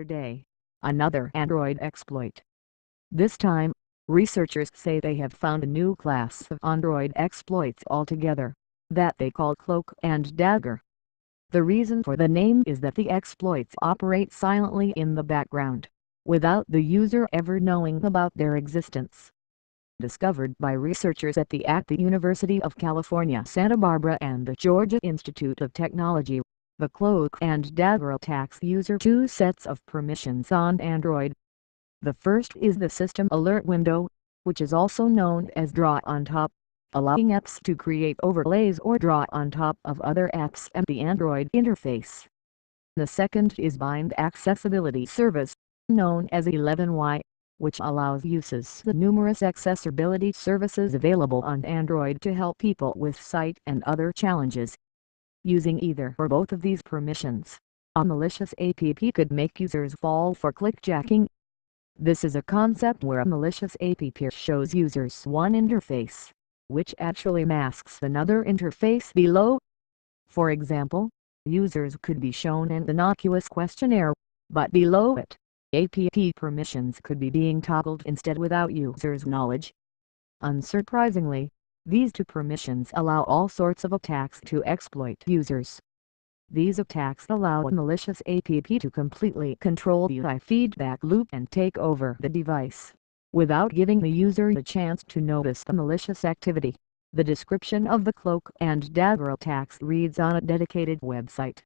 Another day, another Android exploit. This time, researchers say they have found a new class of Android exploits altogether, that they call Cloak and Dagger. The reason for the name is that the exploits operate silently in the background, without the user ever knowing about their existence. Discovered by researchers at the University of California, Santa Barbara and the Georgia Institute of Technology, the Cloak and Dagger attacks user two sets of permissions on Android. The first is the System Alert window, which is also known as Draw on Top, allowing apps to create overlays or draw on top of other apps and the Android interface. The second is Bind Accessibility Service, known as 11Y, which allows uses the numerous accessibility services available on Android to help people with sight and other challenges. Using either or both of these permissions, a malicious app could make users fall for clickjacking. This is a concept where a malicious app shows users one interface, which actually masks another interface below. For example, users could be shown an innocuous questionnaire, but below it, app permissions could be being toggled instead without users' knowledge. Unsurprisingly, these two permissions allow all sorts of attacks to exploit users. These attacks allow a malicious app to completely control the UI feedback loop and take over the device, without giving the user the chance to notice the malicious activity. The description of the Cloak and Dagger attacks reads on a dedicated website.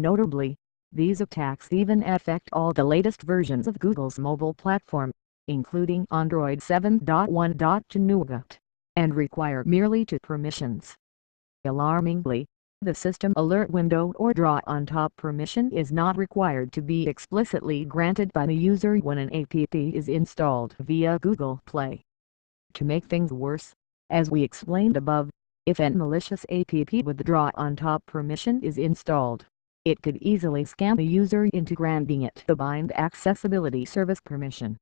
Notably, these attacks even affect all the latest versions of Google's mobile platform, including Android 7.1.2 Nougat, and require merely two permissions. Alarmingly, the System Alert window or Draw on Top permission is not required to be explicitly granted by the user when an app is installed via Google Play. To make things worse, as we explained above, if a malicious app with the Draw on Top permission is installed, it could easily scam the user into granting it the Bind Accessibility Service permission.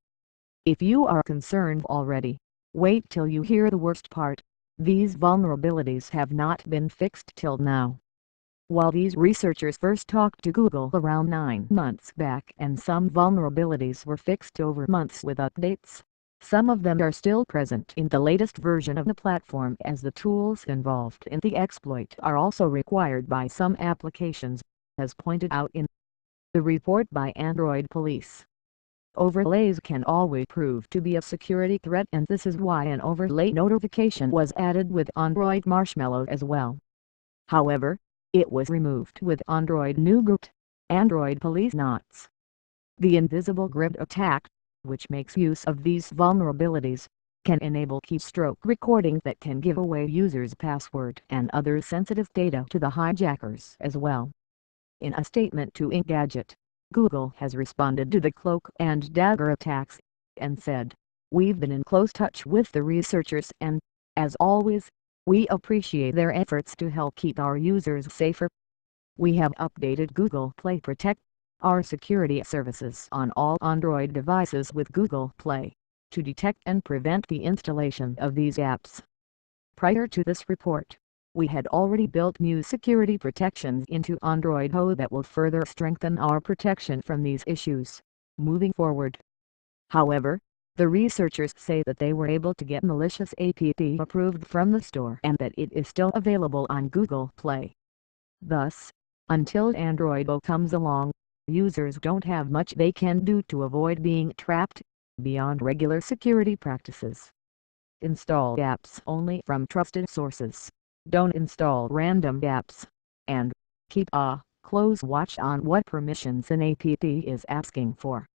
If you are concerned already, wait till you hear the worst part. These vulnerabilities have not been fixed till now. While these researchers first talked to Google around 9 months back and some vulnerabilities were fixed over months with updates, some of them are still present in the latest version of the platform, as the tools involved in the exploit are also required by some applications, as pointed out in the report by Android Police. Overlays can always prove to be a security threat, and this is why an overlay notification was added with Android Marshmallow as well. However, it was removed with Android Nougat. Android Police notes the invisible grid attack, which makes use of these vulnerabilities, can enable keystroke recording that can give away users' password and other sensitive data to the hijackers as well. In a statement to Engadget, Google has responded to the Cloak and Dagger attacks, and said, "We've been in close touch with the researchers and, as always, we appreciate their efforts to help keep our users safer. We have updated Google Play Protect, our security services on all Android devices with Google Play, to detect and prevent the installation of these apps." Prior to this report, we had already built new security protections into Android Ho that will further strengthen our protection from these issues moving forward. However, the researchers say that they were able to get malicious app approved from the store and that it is still available on Google Play. Thus, until Android Go comes along, users don't have much they can do to avoid being trapped, beyond regular security practices. Install apps only from trusted sources. Don't install random apps. And keep a close watch on what permissions an app is asking for.